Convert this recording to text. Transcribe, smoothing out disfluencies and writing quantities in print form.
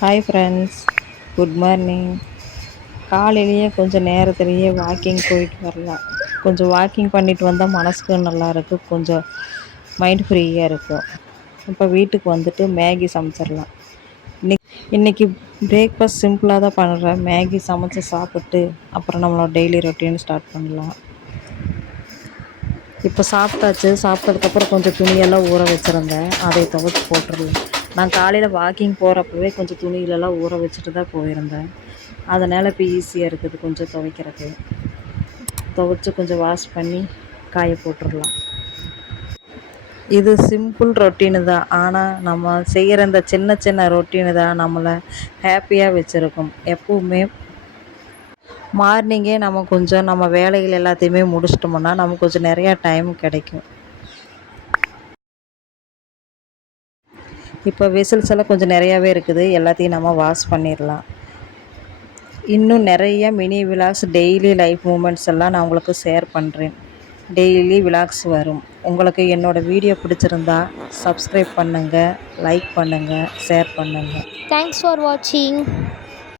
Hi friends, good morning. காலையிலேயே கொஞ்சம் நேரத்துலேயே வாக்கிங் போயிட்டு வரலாம். கொஞ்சம் வாக்கிங் பண்ணிட்டு வந்தால் மனசுக்கு நல்லா இருக்கும், கொஞ்சம் மைண்ட் ஃப்ரீயாக இருக்கும். இப்போ வீட்டுக்கு வந்துட்டு மேகி சமைச்சிடலாம். இன்றைக்கி பிரேக்ஃபாஸ்ட் சிம்பிளாக தான் பண்ணுறேன். மேகி சமைச்சு சாப்பிட்டு அப்புறம் நம்மளோட டெய்லி ரொட்டீன் ஸ்டார்ட் பண்ணலாம். இப்போ சாப்பிட்டாச்சு. சாப்பிட்டதுக்கப்புறம் கொஞ்சம் துணியெல்லாம் ஊற வச்சுருந்தேன், அதை துவைச்சி போட்டுடலாம். நான் காலையில் வாக்கிங் போகிறப்பவே கொஞ்சம் துணியிலலாம் ஊற வச்சுட்டு தான் போயிருந்தேன். அதனால் இப்போ ஈஸியாக இருக்குது கொஞ்சம் துவைக்கிறதுக்கு. துவைச்சி கொஞ்சம் வாஷ் பண்ணி காய போட்டுடலாம். இது சிம்பிள் ரொட்டீனு தான், ஆனால் நம்ம செய்கிற இந்த சின்ன சின்ன ரொட்டீனு தான் நம்மளை ஹாப்பியாக வச்சுருக்கும். எப்போவுமே மார்னிங்கே நம்ம கொஞ்சம் நம்ம வேலைகள் எல்லாத்தையுமே முடிச்சிட்டோம்னா நமக்கு கொஞ்சம் நிறையா டைம் கிடைக்கும். இப்போ வெசல்ஸ் எல்லாம் கொஞ்சம் நிறையாவே இருக்குது, எல்லாத்தையும் நம்ம வாஷ் பண்ணிடலாம். இன்னும் நிறைய mini vlogs, daily life moments எல்லாம் நான் உங்களுக்கு ஷேர் பண்ணுறேன். டெய்லி விலாக்ஸ் வரும். உங்களுக்கு என்னோடய வீடியோ பிடிச்சிருந்தா சப்ஸ்கிரைப் பண்ணுங்கள், லைக் பண்ணுங்கள், ஷேர் பண்ணுங்கள். Thanks for watching.